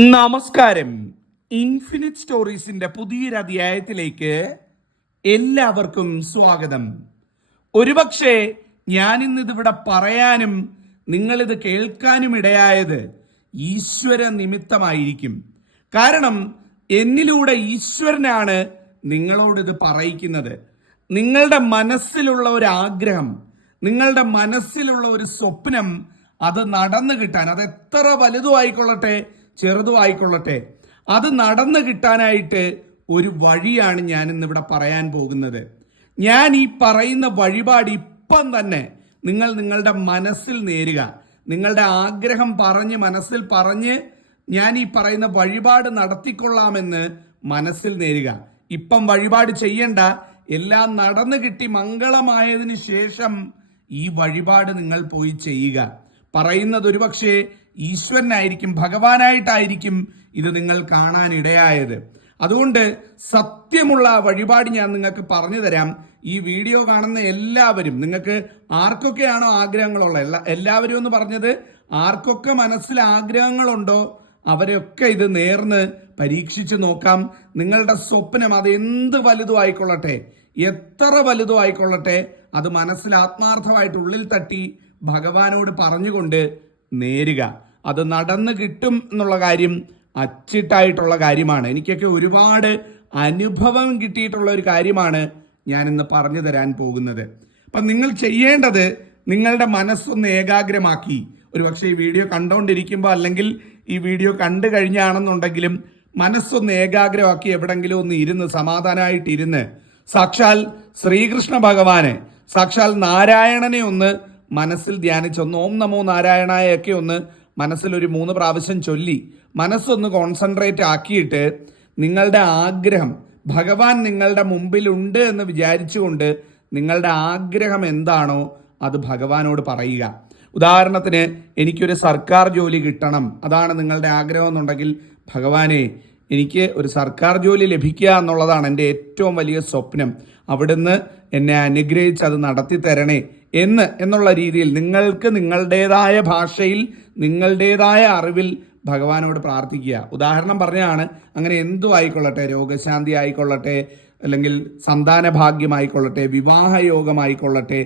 നമസ്കാരം. ഇൻഫിനിറ്റ് സ്റ്റോറീസിന്റെ പുതിയൊരു അധ്യായത്തിലേക്ക് എല്ലാവർക്കും സ്വാഗതം. ഒരുപക്ഷെ ഞാനിന്ന് ഇതിവിടെ പറയാനും നിങ്ങളിത് കേൾക്കാനും ഇടയായത് ഈശ്വര നിമിത്തമായിരിക്കും. കാരണം എന്നിലൂടെ ഈശ്വരനാണ് നിങ്ങളോട് ഇത് പറയിക്കുന്നത്. നിങ്ങളുടെ മനസ്സിലുള്ള ഒരു ആഗ്രഹം നിങ്ങളുടെ മനസ്സിലുള്ള ഒരു സ്വപ്നം അത് നടന്നു കിട്ടാൻ അത് എത്ര വലുതും ആയിക്കൊള്ളട്ടെ ചെറുതും ആയിക്കൊള്ളട്ടെ അത് നടന്നു കിട്ടാനായിട്ട് ഒരു വഴിയാണ് ഞാൻ ഇന്നിവിടെ പറയാൻ പോകുന്നത്. ഞാൻ ഈ പറയുന്ന വഴിപാട് ഇപ്പം തന്നെ നിങ്ങൾ നിങ്ങളുടെ മനസ്സിൽ നേരുക. നിങ്ങളുടെ ആഗ്രഹം പറഞ്ഞ് മനസ്സിൽ പറഞ്ഞ് ഞാൻ ഈ പറയുന്ന വഴിപാട് നടത്തിക്കൊള്ളാമെന്ന് മനസ്സിൽ നേരുക. ഇപ്പം വഴിപാട് ചെയ്യണ്ട. എല്ലാം നടന്നു കിട്ടി മംഗളമായതിനു ശേഷം ഈ വഴിപാട് നിങ്ങൾ പോയി ചെയ്യുക. പറയുന്നത് ഒരുപക്ഷെ ഈശ്വരനായിരിക്കും ഭഗവാനായിട്ടായിരിക്കും ഇത് നിങ്ങൾ കാണാനിടയായത് അതുകൊണ്ട് സത്യമുള്ള വഴിപാട് ഞാൻ നിങ്ങൾക്ക് പറഞ്ഞു തരാം. ഈ വീഡിയോ കാണുന്ന എല്ലാവരും നിങ്ങൾക്ക് ആർക്കൊക്കെയാണോ ആഗ്രഹങ്ങളുള്ള എല്ലാ എല്ലാവരും എന്ന് പറഞ്ഞത് ആർക്കൊക്കെ മനസ്സിൽ ആഗ്രഹങ്ങളുണ്ടോ അവരൊക്കെ ഇത് നേർന്ന് പരീക്ഷിച്ച് നോക്കാം. നിങ്ങളുടെ സ്വപ്നം അത് എന്ത് വലുതും ആയിക്കൊള്ളട്ടെ എത്ര വലുതും ആയിക്കൊള്ളട്ടെ അത് മനസ്സിൽ ആത്മാർത്ഥമായിട്ട് ഉള്ളിൽ തട്ടി ഭഗവാനോട് പറഞ്ഞുകൊണ്ട് നേരുക. അത് നടന്നു കിട്ടും എന്നുള്ള കാര്യം അച്ചിട്ടായിട്ടുള്ള കാര്യമാണ്. എനിക്കൊക്കെ ഒരുപാട് അനുഭവം കിട്ടിയിട്ടുള്ള ഒരു കാര്യമാണ് ഞാൻ ഇന്ന് പറഞ്ഞു തരാൻ പോകുന്നത്. അപ്പം നിങ്ങൾ ചെയ്യേണ്ടത് നിങ്ങളുടെ മനസ്സൊന്ന് ഏകാഗ്രമാക്കി. ഒരുപക്ഷെ ഈ വീഡിയോ കണ്ടുകൊണ്ടിരിക്കുമ്പോൾ അല്ലെങ്കിൽ ഈ വീഡിയോ കണ്ടു കഴിഞ്ഞാണെന്നുണ്ടെങ്കിലും മനസ്സൊന്ന് ഏകാഗ്രമാക്കി എവിടെങ്കിലും ഒന്ന് ഇരുന്ന് സമാധാനമായിട്ട് ഇരുന്ന് സാക്ഷാൽ ശ്രീകൃഷ്ണ ഭഗവാനെ സാക്ഷാൽ നാരായണനെ ഒന്ന് മനസ്സിൽ ധ്യാനിച്ചൊന്ന് ഓം നമോ നാരായണായൊക്കെ ഒന്ന് മനസ്സിൽ ഒരു മൂന്ന് പ്രാവശ്യം ചൊല്ലി മനസ്സൊന്ന് കോൺസെൻട്രേറ്റ് ആക്കിയിട്ട് നിങ്ങളുടെ ആഗ്രഹം ഭഗവാൻ നിങ്ങളുടെ മുമ്പിലുണ്ട് എന്ന് വിചാരിച്ചുകൊണ്ട് നിങ്ങളുടെ ആഗ്രഹം എന്താണോ അത് ഭഗവാനോട് പറയുക. ഉദാഹരണത്തിന് എനിക്കൊരു സർക്കാർ ജോലി കിട്ടണം. അതാണ് നിങ്ങളുടെ ആഗ്രഹം എന്നുണ്ടെങ്കിൽ ഭഗവാനെ എനിക്ക് ഒരു സർക്കാർ ജോലി ലഭിക്കുക എന്നുള്ളതാണ് എന്റെ ഏറ്റവും വലിയ സ്വപ്നം. അവിടുന്ന് എന്നെ അനുഗ്രഹിച്ച് അത് നടത്തി തരണേ എന്ന് എന്നുള്ള രീതിയിൽ നിങ്ങൾക്ക് നിങ്ങളുടേതായ ഭാഷയിൽ നിങ്ങളുടേതായ അറിവിൽ ഭഗവാനോട് പ്രാർത്ഥിക്കുക. ഉദാഹരണം പറഞ്ഞാണ് അങ്ങനെ എന്തും ആയിക്കൊള്ളട്ടെ രോഗശാന്തി ആയിക്കൊള്ളട്ടെ അല്ലെങ്കിൽ സന്താന ഭാഗ്യമായിക്കൊള്ളട്ടെ വിവാഹയോഗമായിക്കൊള്ളട്ടെ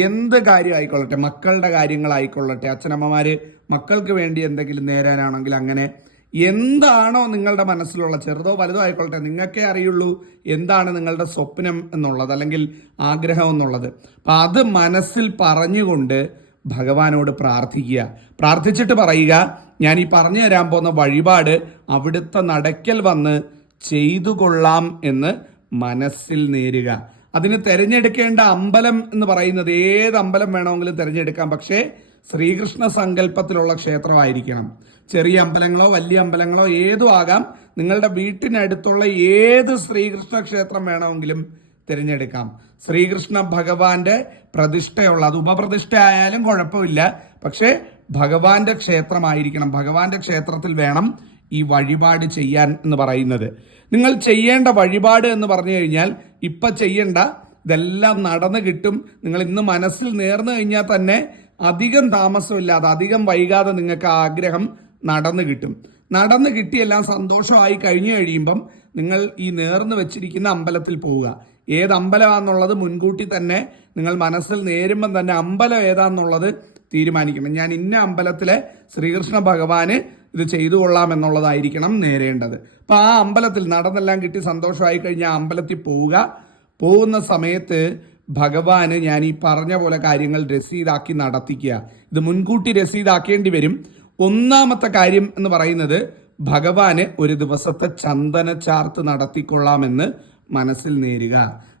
എന്ത് കാര്യമായിക്കൊള്ളട്ടെ മക്കളുടെ കാര്യങ്ങളായിക്കൊള്ളട്ടെ അച്ഛനമ്മമാർ മക്കൾക്ക് വേണ്ടി എന്തെങ്കിലും നേരാനാണെങ്കിൽ അങ്ങനെ എന്താണോ നിങ്ങളുടെ മനസ്സിലുള്ള ചെറുതോ വലുതോ ആയിക്കോട്ടെ നിങ്ങൾക്കേ അറിയുള്ളൂ എന്താണ് നിങ്ങളുടെ സ്വപ്നം എന്നുള്ളത് അല്ലെങ്കിൽ ആഗ്രഹം എന്നുള്ളത്. അപ്പം അത് മനസ്സിൽ പറഞ്ഞുകൊണ്ട് ഭഗവാനോട് പ്രാർത്ഥിക്കുക. പ്രാർത്ഥിച്ചിട്ട് പറയുക ഞാൻ ഈ പറഞ്ഞു തരാൻ പോകുന്ന വഴിപാട് അവിടുത്തെ നടക്കൽ വന്ന് ചെയ്തു കൊള്ളാം എന്ന് മനസ്സിൽ നേരുക. അതിന് തിരഞ്ഞെടുക്കേണ്ട അമ്പലം എന്ന് പറയുന്നത് ഏത് അമ്പലം വേണമെങ്കിലും തിരഞ്ഞെടുക്കാം പക്ഷേ ശ്രീകൃഷ്ണ സങ്കല്പത്തിലുള്ള ക്ഷേത്രമായിരിക്കണം. ചെറിയ അമ്പലങ്ങളോ വലിയ അമ്പലങ്ങളോ ഏതു ആകാം. നിങ്ങളുടെ വീട്ടിനടുത്തുള്ള ഏത് ശ്രീകൃഷ്ണ ക്ഷേത്രം വേണമെങ്കിലും തിരഞ്ഞെടുക്കാം. ശ്രീകൃഷ്ണ ഭഗവാന്റെ പ്രതിഷ്ഠയുള്ള അത് ഉപപ്രതിഷ്ഠ ആയാലും കുഴപ്പമില്ല. പക്ഷേ ഭഗവാന്റെ ക്ഷേത്രമായിരിക്കണം. ഭഗവാന്റെ ക്ഷേത്രത്തിൽ വേണം ഈ വഴിപാട് ചെയ്യാൻ എന്ന് പറയുന്നത്. നിങ്ങൾ ചെയ്യേണ്ട വഴിപാട് എന്ന് പറഞ്ഞു കഴിഞ്ഞാൽ ഇപ്പൊ ചെയ്യേണ്ട ഇതെല്ലാം നടന്നു കിട്ടും. നിങ്ങൾ ഇന്ന് മനസ്സിൽ നേർന്നു കഴിഞ്ഞാൽ തന്നെ അധികം താമസമില്ലാതെ അധികം വൈകാതെ നിങ്ങൾക്ക് ആഗ്രഹം നടന്നു കിട്ടും. നടന്നു കിട്ടിയെല്ലാം സന്തോഷമായി കഴിഞ്ഞു കഴിയുമ്പം നിങ്ങൾ ഈ നേർന്ന് വെച്ചിരിക്കുന്ന അമ്പലത്തിൽ പോവുക. ഏത് അമ്പലമാണെന്നുള്ളത് മുൻകൂട്ടി തന്നെ നിങ്ങൾ മനസ്സിൽ നേരുമ്പം തന്നെ അമ്പലം ഏതാന്നുള്ളത് തീരുമാനിക്കണം ഞാൻ ഇന്ന അമ്പലത്തിലെ ശ്രീകൃഷ്ണ ഭഗവാന് ഇത് ചെയ്തു കൊള്ളാം എന്നുള്ളതായിരിക്കണം നേരേണ്ടത്. അപ്പൊ ആ അമ്പലത്തിൽ നടന്നെല്ലാം കിട്ടി സന്തോഷമായി കഴിഞ്ഞ അമ്പലത്തിൽ പോവുക. പോകുന്ന സമയത്ത് ഭഗവാന് ഞാൻ ഈ പറഞ്ഞ പോലെ കാര്യങ്ങൾ രസീതാക്കി നടത്തിക്കുക. ഇത് മുൻകൂട്ടി രസീതാക്കേണ്ടി വരും. ഒന്നാമത്തെ കാര്യം എന്ന് പറയുന്നത് ഭഗവാന് ഒരു ദിവസത്തെ ചന്ദന ചാർത്ത് നടത്തിക്കൊള്ളാമെന്ന് മനസ്സിൽ നേരുക.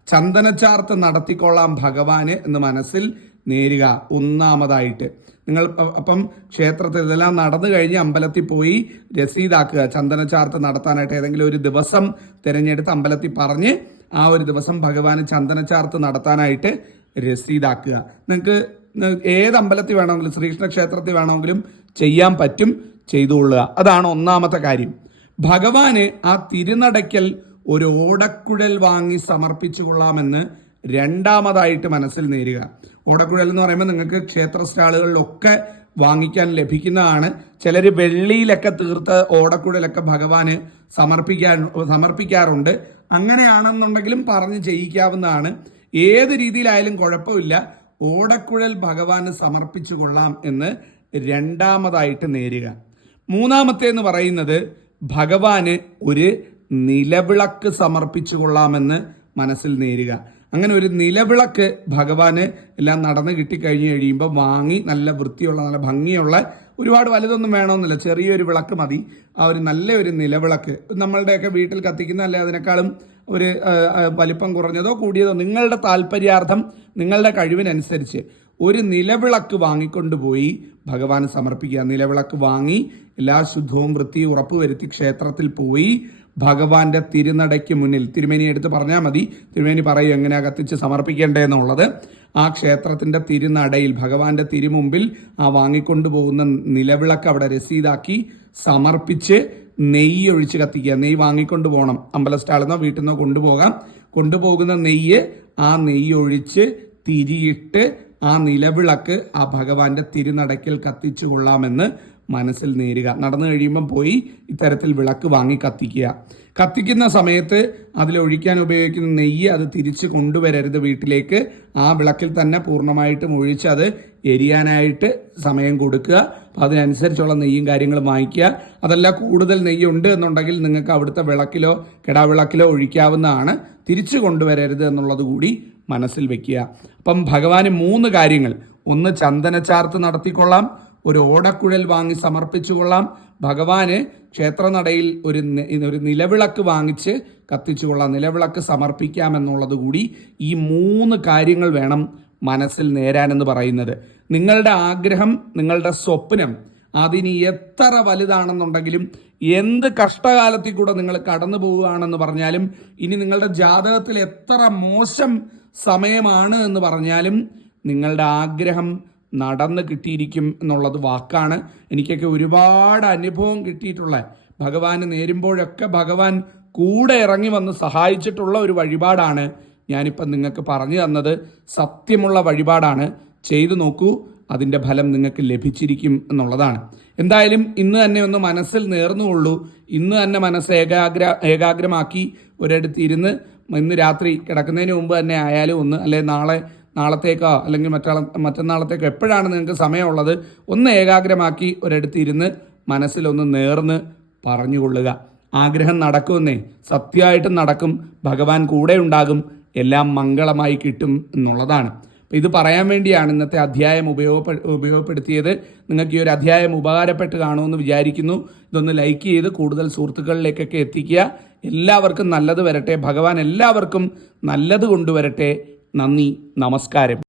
ചന്ദന ചാർത്ത് നടത്തിക്കൊള്ളാം ഭഗവാന് എന്ന് മനസ്സിൽ നേരുക ഒന്നാമതായിട്ട്. നിങ്ങൾ അപ്പം ക്ഷേത്രത്തിൽ ഇതെല്ലാം നടന്നു കഴിഞ്ഞ് അമ്പലത്തിൽ പോയി രസീതാക്കുക. ചന്ദന ചാർത്ത് നടത്താനായിട്ട് ഏതെങ്കിലും ഒരു ദിവസം തിരഞ്ഞെടുത്ത് അമ്പലത്തിൽ പറഞ്ഞ് ആ ഒരു ദിവസം ഭഗവാന് ചന്ദന ചാർത്ത് നടത്താനായിട്ട് രസീതാക്കുക. നിങ്ങൾക്ക് ഏത് അമ്പലത്തിൽ വേണമെങ്കിലും ശ്രീകൃഷ്ണ ക്ഷേത്രത്തിൽ വേണമെങ്കിലും ചെയ്യാൻ പറ്റും ചെയ്തുകൊള്ളുക. അതാണ് ഒന്നാമത്തെ കാര്യം. ഭഗവാന് ആ തിരുനടയ്ക്കൽ ഒരു ഓടക്കുഴൽ വാങ്ങി സമർപ്പിച്ചു കൊള്ളാമെന്ന് രണ്ടാമതായിട്ട് മനസ്സിൽ നേരുക. ഓടക്കുഴൽ എന്ന് പറയുമ്പോൾ നിങ്ങൾക്ക് ക്ഷേത്ര സ്റ്റാളുകളിലൊക്കെ വാങ്ങിക്കാൻ ലഭിക്കുന്നതാണ്. ചിലർ വെള്ളിയിലൊക്കെ തീർത്ത് ഓടക്കുഴലൊക്കെ ഭഗവാന് സമർപ്പിക്കാൻ സമർപ്പിക്കാറുണ്ട്. അങ്ങനെയാണെന്നുണ്ടെങ്കിലും പറഞ്ഞ് ചെയ്യിക്കാവുന്നതാണ്. ഏത് രീതിയിലായാലും കുഴപ്പമില്ല. ഓടക്കുഴൽ ഭഗവാന് സമർപ്പിച്ചു കൊള്ളാം എന്ന് രണ്ടാമതായിട്ട് നേരുക. മൂന്നാമത്തെ എന്ന് പറയുന്നത് ഭഗവാന് ഒരു നിലവിളക്ക് സമർപ്പിച്ചു കൊള്ളാമെന്ന് മനസ്സിൽ നേരുക. അങ്ങനെ ഒരു നിലവിളക്ക് ഭഗവാന് എല്ലാം നടന്ന് കിട്ടിക്കഴിഞ്ഞ് കഴിയുമ്പോൾ വാങ്ങി നല്ല വൃത്തിയുള്ള നല്ല ഭംഗിയുള്ള ഒരുപാട് വലുതൊന്നും വേണമെന്നില്ല. ചെറിയൊരു വിളക്ക് മതി. ആ ഒരു നല്ല ഒരു നിലവിളക്ക്. നമ്മളുടെയൊക്കെ വീട്ടിൽ കത്തിക്കുന്ന അല്ലെ അതിനേക്കാളും ഒരു വലിപ്പം കുറഞ്ഞതോ കൂടിയതോ നിങ്ങളുടെ താല്പര്യാർത്ഥം നിങ്ങളുടെ കഴിവിനനുസരിച്ച് ഒരു നിലവിളക്ക് വാങ്ങിക്കൊണ്ടുപോയി ഭഗവാൻ സമർപ്പിക്കുക. നിലവിളക്ക് വാങ്ങി എല്ലാ ശുദ്ധവും വൃത്തിയും ഉറപ്പുവരുത്തി ക്ഷേത്രത്തിൽ പോയി ഭഗവാന്റെ തിരുനടയ്ക്ക് മുന്നിൽ തിരുമേനി എടുത്ത് പറഞ്ഞാൽ മതി. തിരുമേനി പറയും എങ്ങനെയാ കത്തിച്ച് സമർപ്പിക്കേണ്ടതെന്നുള്ളത് ആ ക്ഷേത്രത്തിന്റെ തിരുനടയിൽ ഭഗവാന്റെ തിരുമുമ്പിൽ ആ വാങ്ങിക്കൊണ്ടുപോകുന്ന നിലവിളക്ക് അവിടെ രസീതാക്കി സമർപ്പിച്ച് നെയ്യ് ഒഴിച്ച് കത്തിക്കുക. നെയ്യ് വാങ്ങിക്കൊണ്ട് പോകണം. അമ്പല സ്റ്റാളിൽ നിന്നോ വീട്ടിൽ നിന്നോ കൊണ്ടുപോകാം. കൊണ്ടുപോകുന്ന നെയ്യ് ആ നെയ്യ് ഒഴിച്ച് തിരിയിട്ട് ആ നിലവിളക്ക് ആ ഭഗവാന്റെ തിരുനടക്കിൽ കത്തിച്ചു കൊള്ളാമെന്ന് മനസ്സിൽ നേരുക. നടന്നു കഴിയുമ്പം പോയി ഇത്തരത്തിൽ വിളക്ക് വാങ്ങി കത്തിക്കുക. കത്തിക്കുന്ന സമയത്ത് അതിലൊഴിക്കാൻ ഉപയോഗിക്കുന്ന നെയ്യ് അത് തിരിച്ച് കൊണ്ടുവരരുത് വീട്ടിലേക്ക്. ആ വിളക്കിൽ തന്നെ പൂർണമായിട്ടും ഒഴിച്ച് അത് എരിയാനായിട്ട് സമയം കൊടുക്കുക. അപ്പോൾ അതിനനുസരിച്ചുള്ള നെയ്യും കാര്യങ്ങളും വാങ്ങിക്കുക. അതല്ല കൂടുതൽ നെയ്യുണ്ട് എന്നുണ്ടെങ്കിൽ നിങ്ങൾക്ക് അവിടുത്തെ വിളക്കിലോ കിടാവിളക്കിലോ ഒഴിക്കാവുന്നതാണ്. തിരിച്ചു കൊണ്ടുവരരുത് എന്നുള്ളത് കൂടി മനസ്സിൽ വെക്കുക. അപ്പം ഭഗവാന് മൂന്ന് കാര്യങ്ങൾ. ഒന്ന് ചന്ദനച്ചാർത്ത് നടത്തിക്കൊള്ളാം. ഒരു ഓടക്കുഴൽ വാങ്ങി സമർപ്പിച്ചു കൊള്ളാം. ഭഗവാന് ക്ഷേത്രനടയിൽ ഒരു ഒരു നിലവിളക്ക് വാങ്ങിച്ച് കത്തിച്ചു കൊള്ളാം. നിലവിളക്ക് സമർപ്പിക്കാം എന്നുള്ളത് കൂടി ഈ മൂന്ന് കാര്യങ്ങൾ വേണം മനസ്സിൽ നേരാനെന്ന് പറയുന്നത്. നിങ്ങളുടെ ആഗ്രഹം നിങ്ങളുടെ സ്വപ്നം അതിനി എത്ര വലുതാണെന്നുണ്ടെങ്കിലും എന്ത് കഷ്ടകാലത്തിൽ കൂടെ നിങ്ങൾ കടന്നു പോവുകയാണെന്ന് പറഞ്ഞാലും ഇനി നിങ്ങളുടെ ജാതകത്തിൽ എത്ര മോശം സമയമാണ് എന്ന് പറഞ്ഞാലും നിങ്ങളുടെ ആഗ്രഹം നടന്ന് കിട്ടിയിരിക്കും എന്നുള്ളത് വാക്കാണ്. എനിക്കൊക്കെ ഒരുപാട് അനുഭവം കിട്ടിയിട്ടുള്ള ഭഗവാന് നേരുമ്പോഴൊക്കെ ഭഗവാൻ കൂടെ ഇറങ്ങി വന്ന് സഹായിച്ചിട്ടുള്ള ഒരു വഴിപാടാണ് ഞാനിപ്പം നിങ്ങൾക്ക് പറഞ്ഞു തന്നത്. സത്യമുള്ള വഴിപാടാണ്. ചെയ്തു നോക്കൂ അതിന്റെ ഫലം നിങ്ങൾക്ക് ലഭിച്ചിരിക്കും എന്നുള്ളതാണ്. എന്തായാലും ഇന്ന് തന്നെ ഒന്ന് മനസ്സിൽ നേർന്നുകൊള്ളൂ. ഇന്ന് തന്നെ മനസ്സ് ഏകാഗ്ര ഏകാഗ്രമാക്കി ഒരിടത്ത് ഇരുന്ന് ഇന്ന് രാത്രി കിടക്കുന്നതിന് മുമ്പ് തന്നെ ആയാലും ഒന്ന് അല്ലെ നാളെ നാളത്തേക്കോ അല്ലെങ്കിൽ മറ്റാളെ മറ്റന്നാളത്തേക്കോ എപ്പോഴാണ് നിങ്ങൾക്ക് സമയമുള്ളത് ഒന്ന് ഏകാഗ്രമാക്കി ഒരിടത്തിരുന്ന് മനസ്സിലൊന്ന് നേർന്ന് പറഞ്ഞുകൊള്ളുക. ആഗ്രഹം നടക്കുമെന്നേ സത്യമായിട്ടും നടക്കും ഭഗവാൻ കൂടെ ഉണ്ടാകും എല്ലാം മംഗളമായി കിട്ടും എന്നുള്ളതാണ്. ഇത് പറയാൻ വേണ്ടിയാണ് ഇന്നത്തെ അധ്യായം ഉപയോഗപ്പെ ഉപയോഗപ്പെടുത്തിയത്. നിങ്ങൾക്ക് ഈ ഒരു അധ്യായം ഉപകാരപ്പെട്ട് കാണുമെന്ന് വിചാരിക്കുന്നു. ഇതൊന്ന് ലൈക്ക് ചെയ്ത് കൂടുതൽ സുഹൃത്തുക്കളിലേക്കൊക്കെ എത്തിക്കുക. എല്ലാവർക്കും നല്ലത് വരട്ടെ. ഭഗവാൻ എല്ലാവർക്കും നല്ലത് കൊണ്ടുവരട്ടെ നന്ദി നമസ്കാരം.